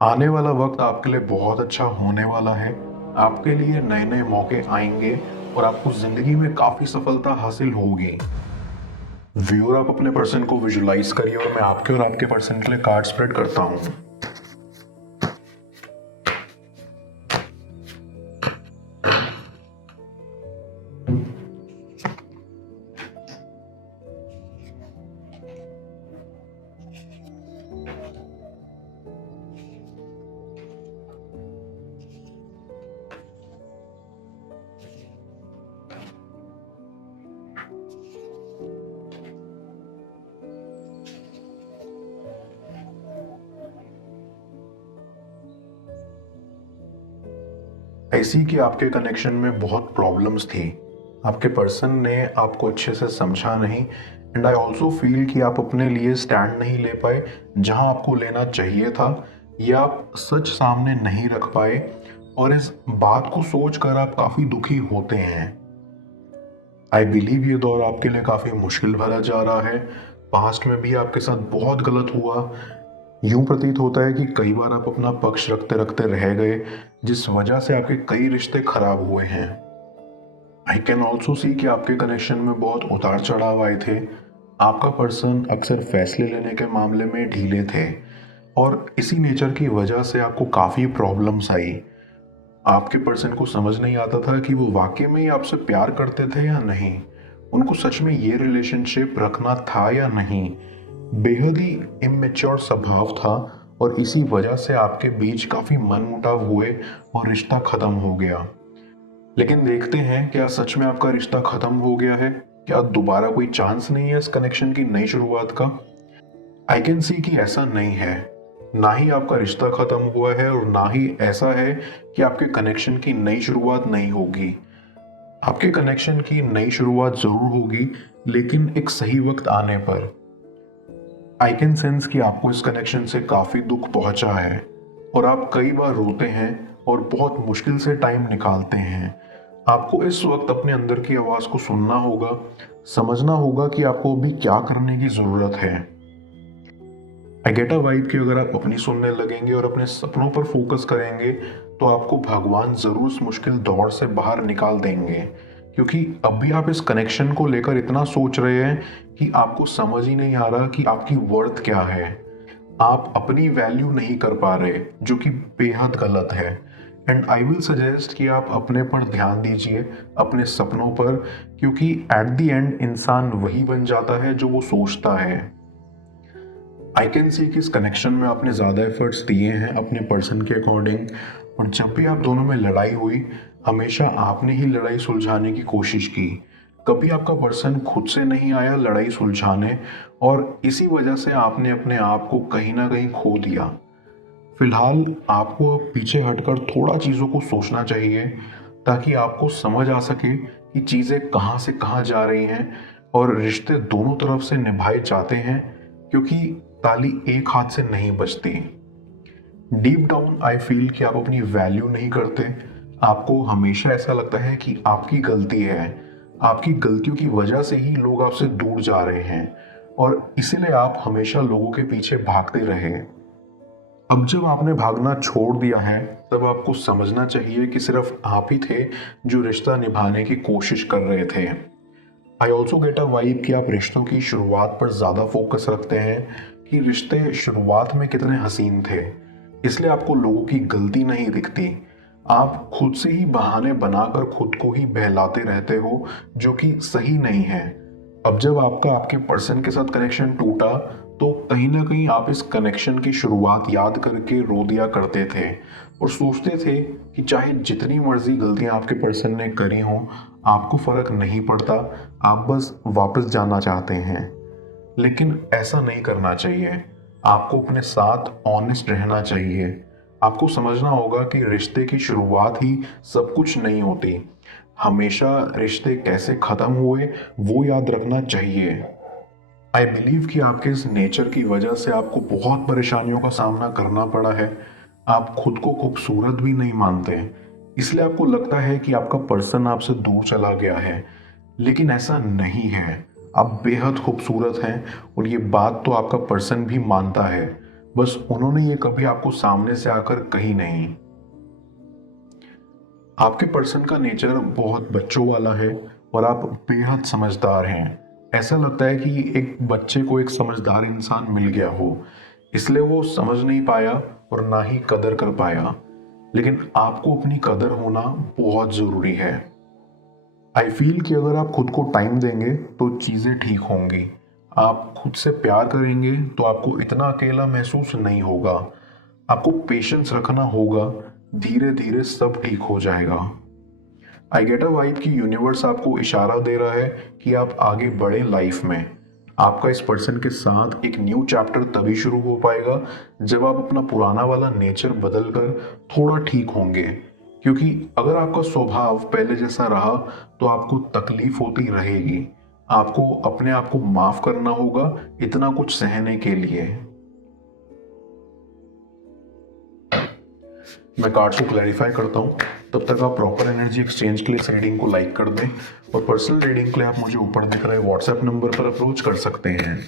आने वाला वक्त आपके लिए बहुत अच्छा होने वाला है। आपके लिए नए-नए मौके आएँगे और आपको ज़िंदगी में काफ़ी सफलता हासिल होगी। व्यूअर, आप अपने पर्सन को विजुअलाइज़ करिए और मैं आपके और आपके पर्सन के लिए कार्ड स्प्रेड करता हूँ। ऐसी कि आपके कनेक्शन में बहुत प्रॉब्लम्स थी। आपके पर्सन ने आपको अच्छे से समझा नहीं एंड आई ऑल्सो फील कि आप अपने लिए स्टैंड नहीं ले पाए जहां आपको लेना चाहिए था, या आप सच सामने नहीं रख पाए और इस बात को सोचकर आप काफ़ी दुखी होते हैं। आई बिलीव ये दौर आपके लिए काफ़ी मुश्किल भरा जा रहा है। पास्ट में भी आपके साथ बहुत गलत हुआ। यूं प्रतीत होता है कि कई बार आप अपना पक्ष रखते रखते रह गए, जिस वजह से आपके कई रिश्ते खराब हुए हैं। आई कैन ऑल्सो सी कि आपके कनेक्शन में बहुत उतार चढ़ाव आए थे। आपका पर्सन अक्सर फैसले लेने के मामले में ढीले थे और इसी नेचर की वजह से आपको काफ़ी प्रॉब्लम्स आई। आपके पर्सन को समझ नहीं आता था कि वो वाकई में ही आपसे प्यार करते थे या नहीं, उनको सच में ये रिलेशनशिप रखना था या नहीं। बेहद ही इमेच्योर स्वभाव था और इसी वजह से आपके बीच काफ़ी मनमुटाव हुए और रिश्ता ख़त्म हो गया। लेकिन देखते हैं, क्या सच में आपका रिश्ता ख़त्म हो गया है? क्या दोबारा कोई चांस नहीं है इस कनेक्शन की नई शुरुआत का? आई कैन सी कि ऐसा नहीं है। ना ही आपका रिश्ता खत्म हुआ है और ना ही ऐसा है कि आपके कनेक्शन की नई शुरुआत नहीं होगी। आपके कनेक्शन की नई शुरुआत जरूर होगी, लेकिन एक सही वक्त आने पर। आई कैन सेंस कि आपको इस कनेक्शन से काफी दुख पहुंचा है और आप कई बार रोते हैं और बहुत मुश्किल से टाइम निकालते हैं। आपको इस वक्त अपने अंदर की आवाज को सुनना होगा, समझना होगा कि आपको अभी क्या करने की जरूरत है। आई गेट अ वाइब कि अगर आप अपनी सुनने लगेंगे और अपने सपनों पर फोकस करेंगे तो आपको भगवान जरूर इस मुश्किल दौर से बाहर निकाल देंगे, क्योंकि अभी आप इस कनेक्शन को लेकर इतना सोच रहे हैं कि आपको समझ ही नहीं आ रहा कि आपकी वर्थ क्या है। आप अपनी वैल्यू नहीं कर पा रहे, जो कि बेहद गलत है। एंड आई विल सजेस्ट कि आप अपने पर ध्यान दीजिए, अपने सपनों पर, क्योंकि एट द एंड इंसान वही बन जाता है जो वो सोचता है। आई कैन सी कि इस कनेक्शन में आपने ज़्यादा एफर्ट्स दिए हैं अपने पर्सन के अकॉर्डिंग, और जब भी आप दोनों में लड़ाई हुई, हमेशा आपने ही लड़ाई सुलझाने की कोशिश की। कभी आपका पर्सन खुद से नहीं आया लड़ाई सुलझाने, और इसी वजह से आपने अपने आप को कहीं ना कहीं खो दिया। फिलहाल आपको अब पीछे हटकर थोड़ा चीज़ों को सोचना चाहिए, ताकि आपको समझ आ सके कि चीज़ें कहाँ से कहाँ जा रही हैं और रिश्ते दोनों तरफ से निभाए जाते हैं, क्योंकि ताली एक हाथ से नहीं बजती। डीप डाउन आई फील कि आप अपनी वैल्यू नहीं करते। आपको हमेशा ऐसा लगता है कि आपकी गलती है, आपकी गलतियों की वजह से ही लोग आपसे दूर जा रहे हैं, और इसीलिए आप हमेशा लोगों के पीछे भागते रहे। अब जब आपने भागना छोड़ दिया है, तब आपको समझना चाहिए कि सिर्फ आप ही थे जो रिश्ता निभाने की कोशिश कर रहे थे। I also get a vibe कि आप रिश्तों की शुरुआत पर ज़्यादा फोकस रखते हैं कि रिश्ते शुरुआत में कितने हसीन थे, इसलिए आपको लोगों की गलती नहीं दिखती। आप खुद से ही बहाने बनाकर खुद को ही बहलाते रहते हो, जो कि सही नहीं है। अब जब आपका आपके पर्सन के साथ कनेक्शन टूटा, तो कहीं ना कहीं आप इस कनेक्शन की शुरुआत याद करके रो दिया करते थे और सोचते थे कि चाहे जितनी मर्जी गलतियां आपके पर्सन ने करी हों, आपको फर्क नहीं पड़ता, आप बस वापस जाना चाहते हैं। लेकिन ऐसा नहीं करना चाहिए। आपको अपने साथ ऑनेस्ट रहना चाहिए। आपको समझना होगा कि रिश्ते की शुरुआत ही सब कुछ नहीं होती। हमेशा रिश्ते कैसे खत्म हुए वो याद रखना चाहिए। आई बिलीव कि आपके इस नेचर की वजह से आपको बहुत परेशानियों का सामना करना पड़ा है। आप खुद को खूबसूरत भी नहीं मानते, इसलिए आपको लगता है कि आपका पर्सन आपसे दूर चला गया है, लेकिन ऐसा नहीं है। आप बेहद खूबसूरत हैं और ये बात तो आपका पर्सन भी मानता है। बस उन्होंने ये कभी आपको सामने से आकर कही नहीं। आपके पर्सन का नेचर बहुत बच्चों वाला है और आप बेहद समझदार हैं। ऐसा लगता है कि एक बच्चे को एक समझदार इंसान मिल गया हो, इसलिए वो समझ नहीं पाया और ना ही कदर कर पाया। लेकिन आपको अपनी कदर होना बहुत ज़रूरी है। आई फील कि अगर आप खुद को टाइम देंगे तो चीज़ें ठीक होंगी। आप खुद से प्यार करेंगे तो आपको इतना अकेला महसूस नहीं होगा। आपको पेशेंस रखना होगा, धीरे धीरे सब ठीक हो जाएगा। आई गेट अ वाइब कि यूनिवर्स आपको इशारा दे रहा है कि आप आगे बढ़े लाइफ में। आपका इस पर्सन के साथ एक न्यू चैप्टर तभी शुरू हो पाएगा जब आप अपना पुराना वाला नेचर बदल कर थोड़ा ठीक होंगे। क्योंकि अगर आपका स्वभाव पहले जैसा रहा तो आपको तकलीफ होती रहेगी। आपको अपने आप को माफ करना होगा इतना कुछ सहने के लिए। मैं कार्ड्स को क्लैरिफाई करता हूँ, तब तक आप प्रॉपर एनर्जी एक्सचेंज के लिए इस रीडिंग को लाइक कर दें और पर्सनल रीडिंग के लिए आप मुझे ऊपर दिख रहे व्हाट्सएप नंबर पर अप्रोच कर सकते हैं।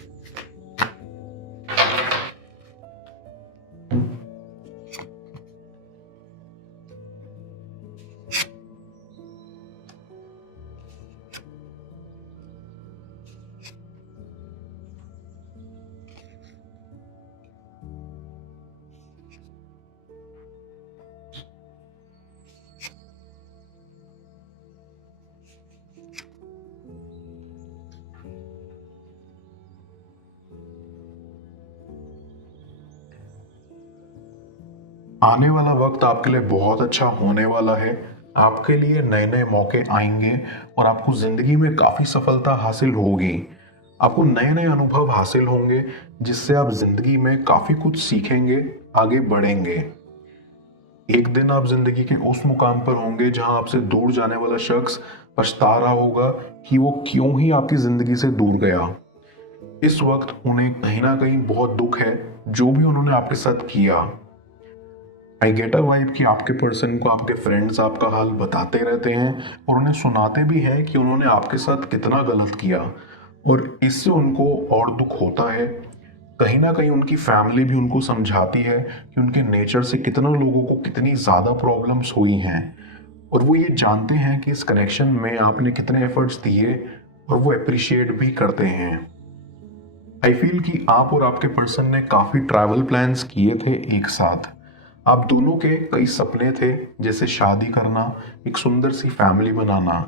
आने वाला वक्त आपके लिए बहुत अच्छा होने वाला है। आपके लिए नए नए मौके आएंगे और आपको जिंदगी में काफी सफलता हासिल होगी। आपको नए नए अनुभव हासिल होंगे जिससे आप जिंदगी में काफी कुछ सीखेंगे, आगे बढ़ेंगे। एक दिन आप जिंदगी के उस मुकाम पर होंगे जहां आपसे दूर जाने वाला शख्स पछता रहा होगा कि वो क्यों ही आपकी जिंदगी से दूर गया। इस वक्त उन्हें कहीं ना कहीं बहुत दुख है जो भी उन्होंने आपके साथ किया। आई गेट अ वाइब कि आपके पर्सन को आपके फ्रेंड्स आपका हाल बताते रहते हैं और उन्हें सुनाते भी हैं कि उन्होंने आपके साथ कितना गलत किया, और इससे उनको और दुख होता है। कहीं ना कहीं उनकी फैमिली भी उनको समझाती है कि उनके नेचर से कितना लोगों को कितनी ज़्यादा प्रॉब्लम्स हुई हैं, और वो ये जानते हैं कि इस कनेक्शन में आपने कितने एफर्ट्स दिए और वो अप्रिशिएट भी करते हैं। आई फील कि आप और आपके पर्सन ने काफ़ी ट्रैवल प्लान्स किए थे एक साथ। आप दोनों के कई सपने थे, जैसे शादी करना, एक सुंदर सी फैमिली बनाना।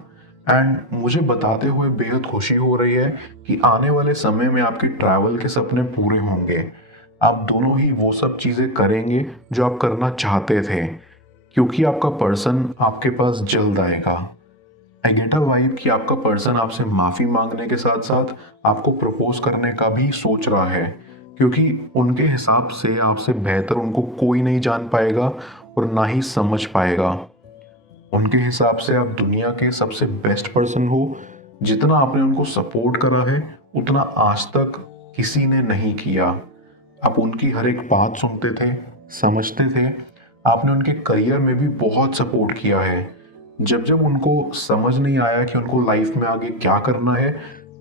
एंड मुझे बताते हुए बेहद खुशी हो रही है कि आने वाले समय में आपके ट्रैवल के सपने पूरे होंगे। आप दोनों ही वो सब चीज़ें करेंगे जो आप करना चाहते थे, क्योंकि आपका पर्सन आपके पास जल्द आएगा। आई गेट अ वाइब कि आपका पर्सन आपसे माफ़ी मांगने के साथ साथ आपको प्रपोज करने का भी सोच रहा है, क्योंकि उनके हिसाब से आपसे बेहतर उनको कोई नहीं जान पाएगा और ना ही समझ पाएगा। उनके हिसाब से आप दुनिया के सबसे बेस्ट पर्सन हो। जितना आपने उनको सपोर्ट करा है उतना आज तक किसी ने नहीं किया। आप उनकी हर एक बात सुनते थे, समझते थे। आपने उनके करियर में भी बहुत सपोर्ट किया है। जब जब उनको समझ नहीं आया कि उनको लाइफ में आगे क्या करना है,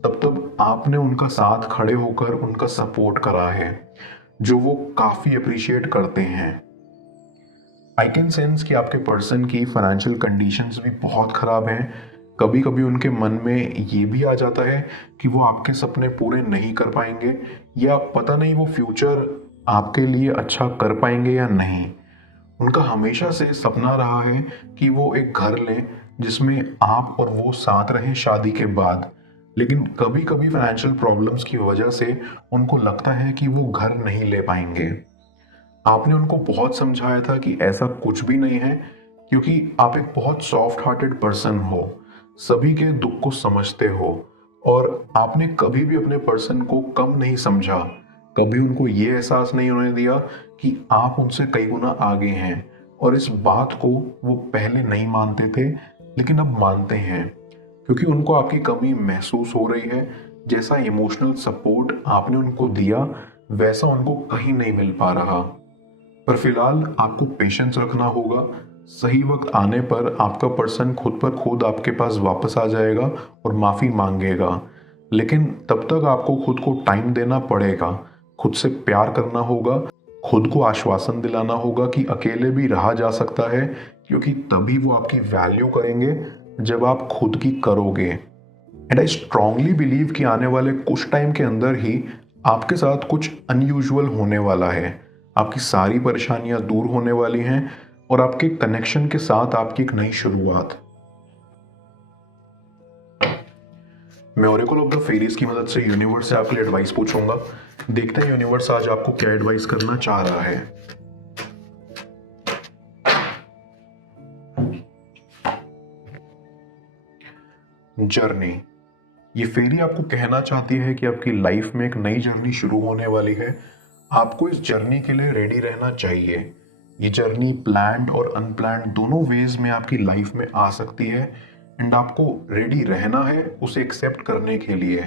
तब तब आपने उनका साथ खड़े होकर उनका सपोर्ट करा है, जो वो काफ़ी अप्रिशिएट करते हैं। आई कैन सेंस कि आपके पर्सन की फाइनेंशियल कंडीशंस भी बहुत ख़राब हैं। कभी कभी उनके मन में ये भी आ जाता है कि वो आपके सपने पूरे नहीं कर पाएंगे, या पता नहीं वो फ्यूचर आपके लिए अच्छा कर पाएंगे या नहीं। उनका हमेशा से सपना रहा है कि वो एक घर लें जिसमें आप और वो साथ रहें शादी के बाद। लेकिन कभी कभी फाइनेंशियल प्रॉब्लम्स की वजह से उनको लगता है कि वो घर नहीं ले पाएंगे। आपने उनको बहुत समझाया था कि ऐसा कुछ भी नहीं है, क्योंकि आप एक बहुत सॉफ्ट हार्टेड पर्सन हो, सभी के दुख को समझते हो, और आपने कभी भी अपने पर्सन को कम नहीं समझा। कभी उनको ये एहसास नहीं होने दिया कि आप उनसे कई गुना आगे हैं, और इस बात को वो पहले नहीं मानते थे लेकिन अब मानते हैं, क्योंकि उनको आपकी कमी महसूस हो रही है। जैसा इमोशनल सपोर्ट आपने उनको दिया वैसा उनको कहीं नहीं मिल पा रहा। पर फिलहाल आपको पेशेंस रखना होगा। सही वक्त आने पर आपका पर्सन खुद पर खुद आपके पास वापस आ जाएगा और माफ़ी मांगेगा। लेकिन तब तक आपको खुद को टाइम देना पड़ेगा, खुद से प्यार करना होगा, खुद को आश्वासन दिलाना होगा कि अकेले भी रहा जा सकता है, क्योंकि तभी वो आपकी वैल्यू करेंगे जब आप खुद की करोगे। एंड आई स्ट्रांगली बिलीव कि आने वाले कुछ टाइम के अंदर ही आपके साथ कुछ अनयूजुअल होने वाला है। आपकी सारी परेशानियां दूर होने वाली हैं और आपके कनेक्शन के साथ आपकी एक नई शुरुआत। मैं ओरेकल ऑफ द फेरीज की मदद से यूनिवर्स से आपके लिए एडवाइस पूछूंगा। देखते हैं यूनिवर्स आज आपको क्या एडवाइस करना चाह रहा है। जर्नी। ये फेरी आपको कहना चाहती है कि आपकी लाइफ में एक नई जर्नी शुरू होने वाली है। आपको इस जर्नी के लिए रेडी रहना चाहिए। ये जर्नी प्लान्ड और अनप्लान्ड दोनों वेज में आपकी लाइफ में आ सकती है एंड आपको रेडी रहना है उसे एक्सेप्ट करने के लिए।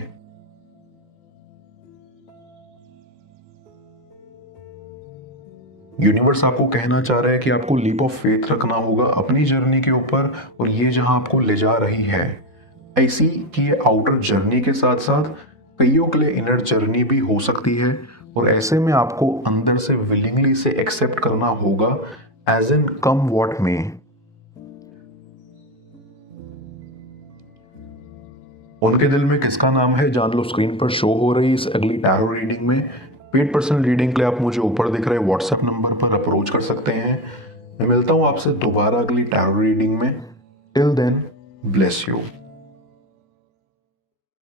यूनिवर्स आपको कहना चाह रहा है कि आपको लीप ऑफ फेथ रखना होगा अपनी जर्नी के ऊपर, और ये जहां आपको ले जा रही है ऐसी कि ये आउटर जर्नी के साथ साथ कईयों के लिए इनर जर्नी भी हो सकती है, और ऐसे में आपको अंदर से विलिंगली से एक्सेप्ट करना होगा एज इन कम व्हाट मे। उनके दिल में किसका नाम है जान लो स्क्रीन पर शो हो रही इस अगली टैरो रीडिंग में। पेड पर्सनल रीडिंग के लिए आप मुझे ऊपर दिख रहे व्हाट्सएप नंबर पर अप्रोच कर सकते हैं। मैं मिलता हूं आपसे दोबारा अगली टैरो रीडिंग में। Till then, bless you.